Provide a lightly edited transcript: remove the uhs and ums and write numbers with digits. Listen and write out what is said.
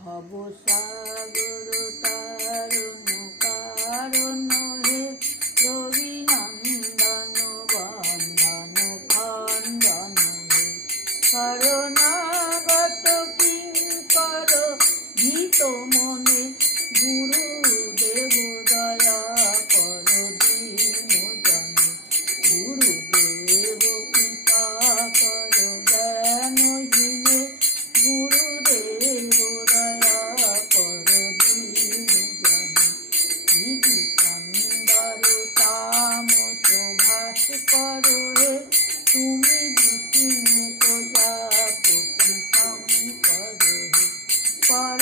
ভবসাগর তারণ কারণ হে রবি নন্দন বন্ধন খণ্ডন হে শরণাগত কিঙ্কর ভীত মনে গুরুদেব দয়া কর দীন জনে গুরুদেব কৃপা কর জ্ঞানহীনে গুরুদেব দয়া কর দীন জনে বিধি চন্দর তামস ভাস কর হে তুমি বিষ্ণু প্রজাপতি শঙ্কর হে পর